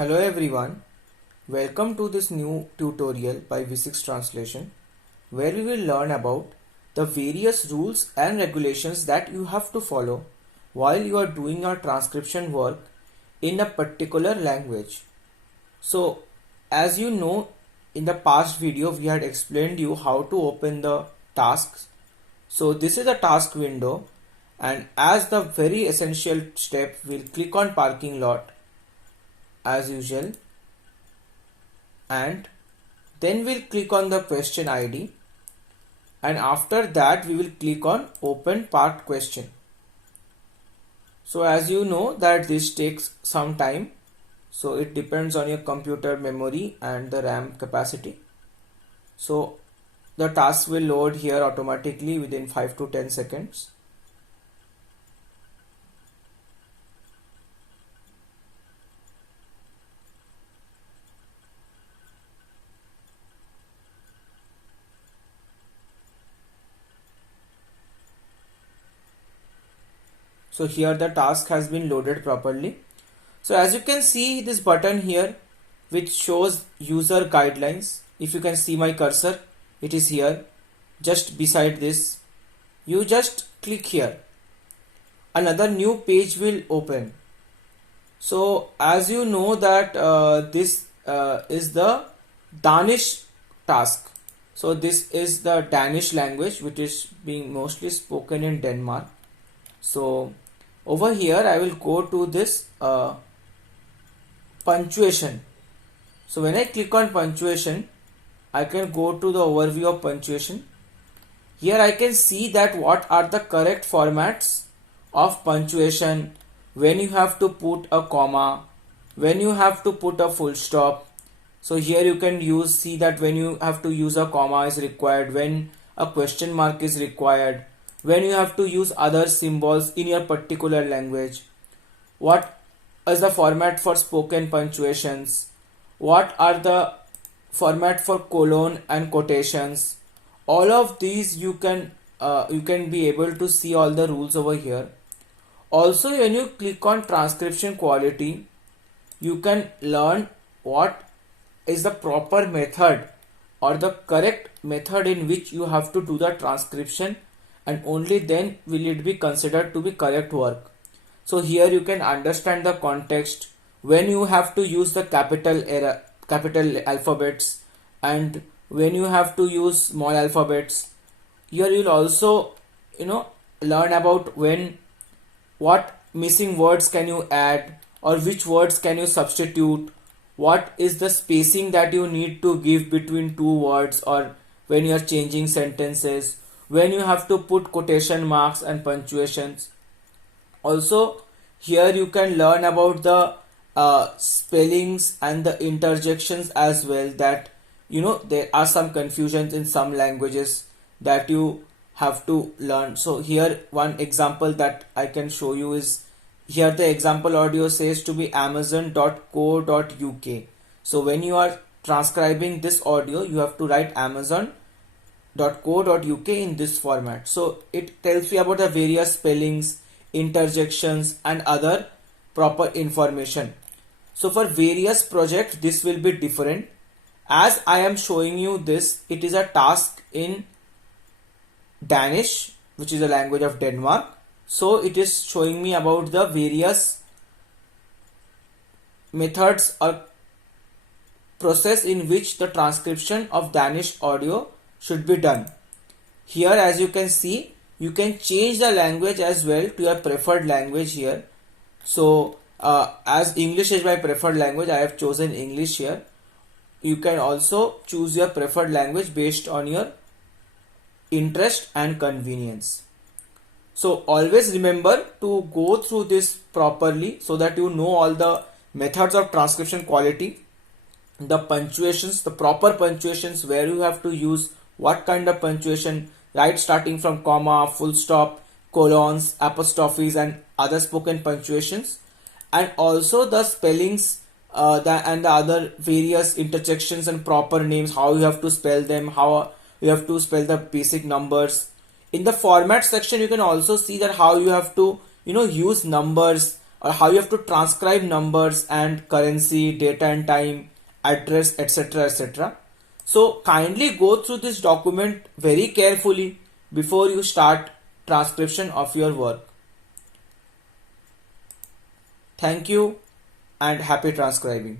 Hello everyone, welcome to this new tutorial by V6 Translation where we will learn about the various rules and regulations that you have to follow while you are doing your transcription work in a particular language. So as you know, in the past video we had explained you how to open the tasks. So this is a task window, and as the very essential step we'll click on parking lot as usual, and then we'll click on the question ID, and after that we will click on open parked question. So as you know that this takes some time, so it depends on your computer memory and the RAM capacity. So the task will load here automatically within 5 to 10 seconds. So here the task has been loaded properly. So as you can see this button here which shows user guidelines. If you can see my cursor, it is here just beside this. You just click here. Another new page will open. So as you know that this is the Danish task. So this is the Danish language which is being mostly spoken in Denmark. So over here I will go to this punctuation. So when I click on punctuation, I can go to the overview of punctuation. Here I can see that what are the correct formats of punctuation, when you have to put a comma, when you have to put a full stop. So here you can see that when you have to use a comma is required, when a question mark is required, when you have to use other symbols in your particular language, what is the format for spoken punctuations, what are the format for colon and quotations. All of these you can be able to see all the rules over here. Also when you click on transcription quality, you can learn what is the proper method or the correct method in which you have to do the transcription, and only then will it be considered to be correct work. So here you can understand the context, when you have to use the capital alphabets and when you have to use small alphabets. Here you will also learn about what missing words can you add or which words can you substitute, what is the spacing that you need to give between two words or when you are changing sentences, when you have to put quotation marks and punctuations. Also here you can learn about the spellings and the interjections as well, that there are some confusions in some languages that you have to learn. So here one example that I can show you is, here the example audio says to be amazon.co.uk. so when you are transcribing this audio you have to write amazon.co.uk in this format. So it tells you about the various spellings, interjections and other proper information. So for various projects this will be different. As I am showing you this, it is a task in Danish, which is a language of Denmark. So it is showing me about the various methods or process in which the transcription of Danish audio should be done. Here as you can see, you can change the language as well to your preferred language here. So as English is my preferred language, I have chosen English here. You can also choose your preferred language based on your interest and convenience. So always remember to go through this properly so that you know all the methods of transcription quality, the punctuations, the proper punctuations, where you have to use what kind of punctuation, right, starting from comma, full stop, colons, apostrophes and other spoken punctuations, and also the spellings and the other various interjections and proper names, how you have to spell them, how you have to spell the basic numbers. In the format section you can also see that how you have to use numbers, or how you have to transcribe numbers and currency, data and time, address, etc. etc. So kindly go through this document very carefully before you start transcription of your work. Thank you and happy transcribing.